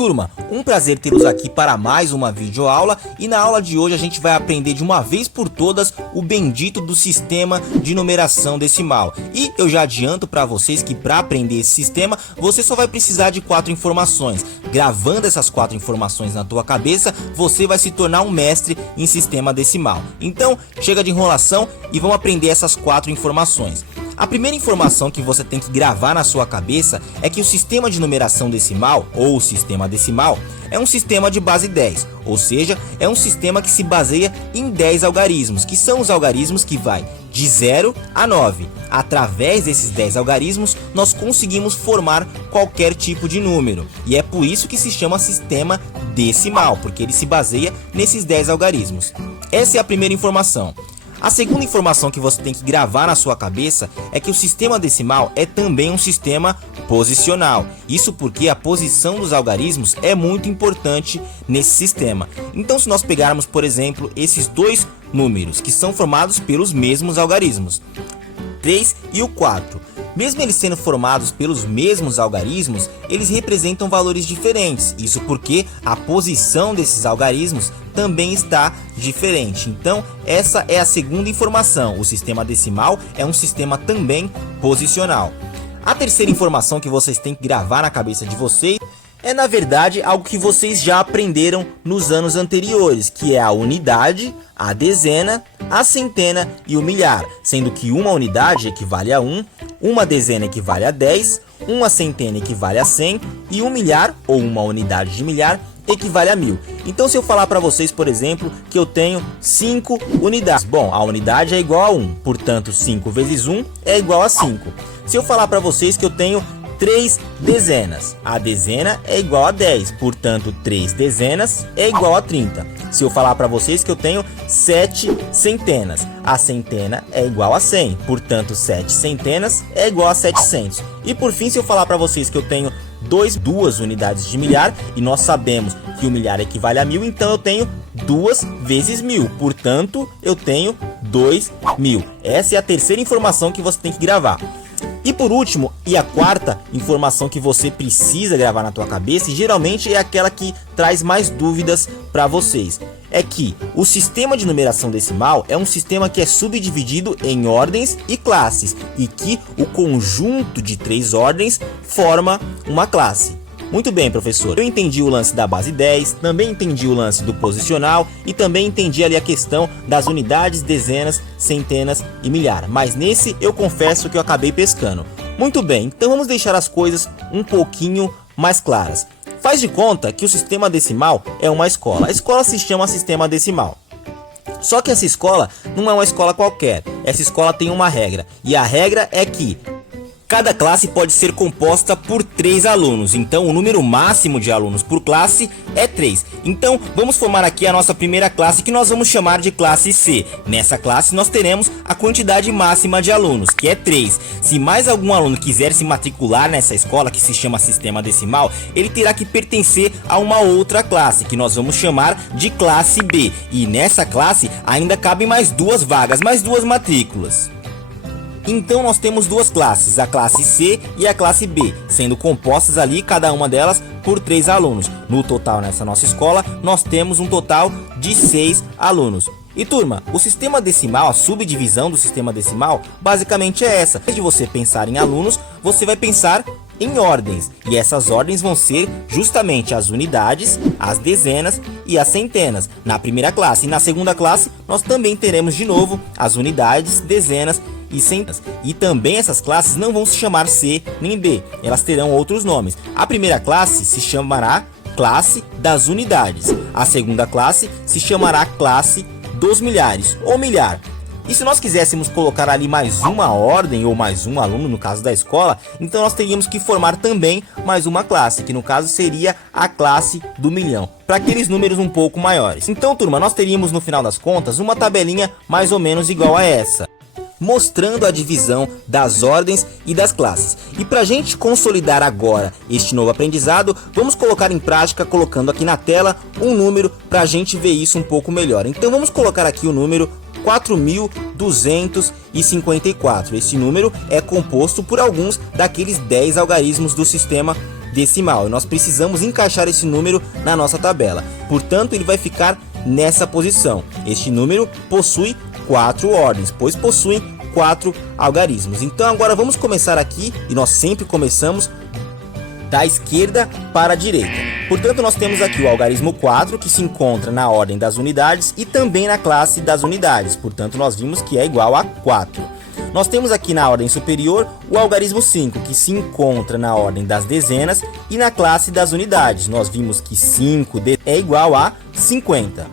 Turma, um prazer tê-los aqui para mais uma videoaula e na aula de hoje a gente vai aprender de uma vez por todas o bendito do sistema de numeração decimal. E eu já adianto para vocês que para aprender esse sistema você só vai precisar de 4 informações. Gravando essas 4 informações na tua cabeça, você vai se tornar um mestre em sistema decimal. Então, chega de enrolação e vamos aprender essas 4 informações. A primeira informação que você tem que gravar na sua cabeça é que o sistema de numeração decimal, ou sistema decimal, é um sistema de base 10, ou seja, é um sistema que se baseia em 10 algarismos, que são os algarismos que vai de 0 a 9. Através desses 10 algarismos, nós conseguimos formar qualquer tipo de número, e é por isso que se chama sistema decimal, porque ele se baseia nesses 10 algarismos. Essa é a primeira informação. A segunda informação que você tem que gravar na sua cabeça é que o sistema decimal é também um sistema posicional. Isso porque a posição dos algarismos é muito importante nesse sistema. Então, se nós pegarmos, por exemplo, esses dois números que são formados pelos mesmos algarismos, 3 e o 4. Mesmo eles sendo formados pelos mesmos algarismos, eles representam valores diferentes. Isso porque a posição desses algarismos também está diferente. Então, essa é a segunda informação. O sistema decimal é um sistema também posicional. A terceira informação que vocês têm que gravar na cabeça de vocês é, na verdade, algo que vocês já aprenderam nos anos anteriores, que é a unidade, a dezena, a centena e o milhar, sendo que uma unidade equivale a 1, uma dezena equivale a 10, uma centena equivale a 100 e um milhar, ou uma unidade de milhar, equivale a 1000. Então, se eu falar para vocês, por exemplo, que eu tenho 5 unidades, bom, a unidade é igual a 1, portanto 5 vezes 1 é igual a 5. Se eu falar para vocês que eu tenho 3 dezenas, a dezena é igual a 10, portanto 3 dezenas é igual a 30. Se eu falar para vocês que eu tenho 7 centenas, a centena é igual a 100, portanto 7 centenas é igual a 700. E por fim, se eu falar para vocês que eu tenho duas unidades de milhar, e nós sabemos que o milhar equivale a 1000, então eu tenho 2 vezes 1000, portanto eu tenho 2000. Essa é a terceira informação que você tem que gravar. E por último, e a quarta informação que você precisa gravar na tua cabeça, e geralmente é aquela que traz mais dúvidas para vocês, é que o sistema de numeração decimal é um sistema que é subdividido em ordens e classes, e que o conjunto de 3 ordens forma uma classe. Muito bem, professor, eu entendi o lance da base 10, também entendi o lance do posicional e também entendi ali a questão das unidades, dezenas, centenas e milhar, mas nesse eu confesso que eu acabei pescando. Muito bem, então vamos deixar as coisas um pouquinho mais claras. Faz de conta que o sistema decimal é uma escola. A escola se chama sistema decimal. Só que essa escola não é uma escola qualquer. Essa escola tem uma regra, e a regra é que cada classe pode ser composta por 3 alunos, então o número máximo de alunos por classe é 3. Então vamos formar aqui a nossa primeira classe, que nós vamos chamar de classe C. Nessa classe nós teremos a quantidade máxima de alunos, que é 3. Se mais algum aluno quiser se matricular nessa escola, que se chama sistema decimal, ele terá que pertencer a uma outra classe, que nós vamos chamar de classe B. E nessa classe ainda cabem mais 2 vagas, mais 2 matrículas. Então nós temos 2 classes, a classe C e a classe B, sendo compostas ali cada uma delas por 3 alunos. No total, nessa nossa escola, nós temos um total de 6 alunos. E turma, o sistema decimal, a subdivisão do sistema decimal, basicamente é essa. Em vez de você pensar em alunos, você vai pensar em ordens, e essas ordens vão ser justamente as unidades, as dezenas e as centenas na primeira classe. E na segunda classe nós também teremos de novo as unidades, dezenas e centenas. E também essas classes não vão se chamar C nem B, elas terão outros nomes. A primeira classe se chamará classe das unidades, a segunda classe se chamará classe dos milhares ou milhar. E se nós quiséssemos colocar ali mais uma ordem ou mais um aluno no caso da escola, então nós teríamos que formar também mais uma classe, que no caso seria a classe do milhão, para aqueles números um pouco maiores. Então, turma, nós teríamos no final das contas uma tabelinha mais ou menos igual a essa, mostrando a divisão das ordens e das classes. E para a gente consolidar agora este novo aprendizado, vamos colocar em prática colocando aqui na tela um número para a gente ver isso um pouco melhor. Então vamos colocar aqui o número 4.254. Esse número é composto por alguns daqueles 10 algarismos do sistema decimal e nós precisamos encaixar esse número na nossa tabela. Portanto, ele vai ficar nessa posição. Este número possui 4 ordens, pois possuem 4 algarismos. Então agora vamos começar aqui, e nós sempre começamos da esquerda para a direita. Portanto, nós temos aqui o algarismo 4, que se encontra na ordem das unidades e também na classe das unidades. Portanto, nós vimos que é igual a 4. Nós temos aqui na ordem superior o algarismo 5, que se encontra na ordem das dezenas e na classe das unidades. Nós vimos que 5 é igual a 50.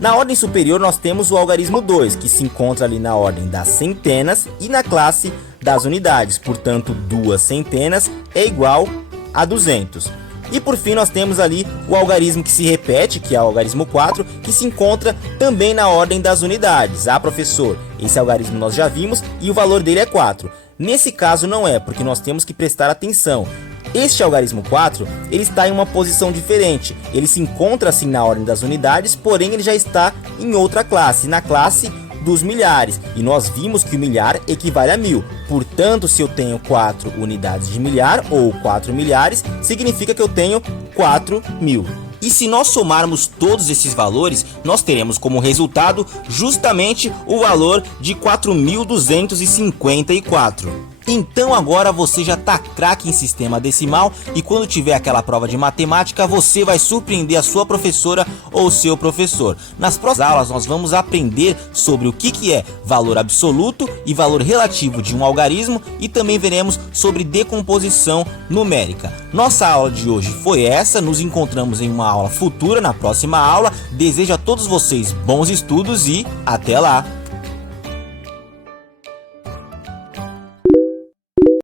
Na ordem superior nós temos o algarismo 2, que se encontra ali na ordem das centenas e na classe das unidades. Portanto, 2 centenas é igual a 200. E por fim nós temos ali o algarismo que se repete, que é o algarismo 4, que se encontra também na ordem das unidades. Ah, professor, esse algarismo nós já vimos e o valor dele é 4. Nesse caso não é, porque nós temos que prestar atenção. Este algarismo 4, ele está em uma posição diferente. Ele se encontra assim na ordem das unidades, porém ele já está em outra classe, na classe dos milhares. E nós vimos que o milhar equivale a 1000. Portanto, se eu tenho 4 unidades de milhar ou 4 milhares, significa que eu tenho 4000. E se nós somarmos todos esses valores, nós teremos como resultado justamente o valor de 4254. Então agora você já tá craque em sistema decimal e quando tiver aquela prova de matemática você vai surpreender a sua professora ou seu professor. Nas próximas aulas nós vamos aprender sobre o que é valor absoluto e valor relativo de um algarismo e também veremos sobre decomposição numérica. Nossa aula de hoje foi essa, nos encontramos em uma aula futura na próxima aula. Desejo a todos vocês bons estudos e até lá!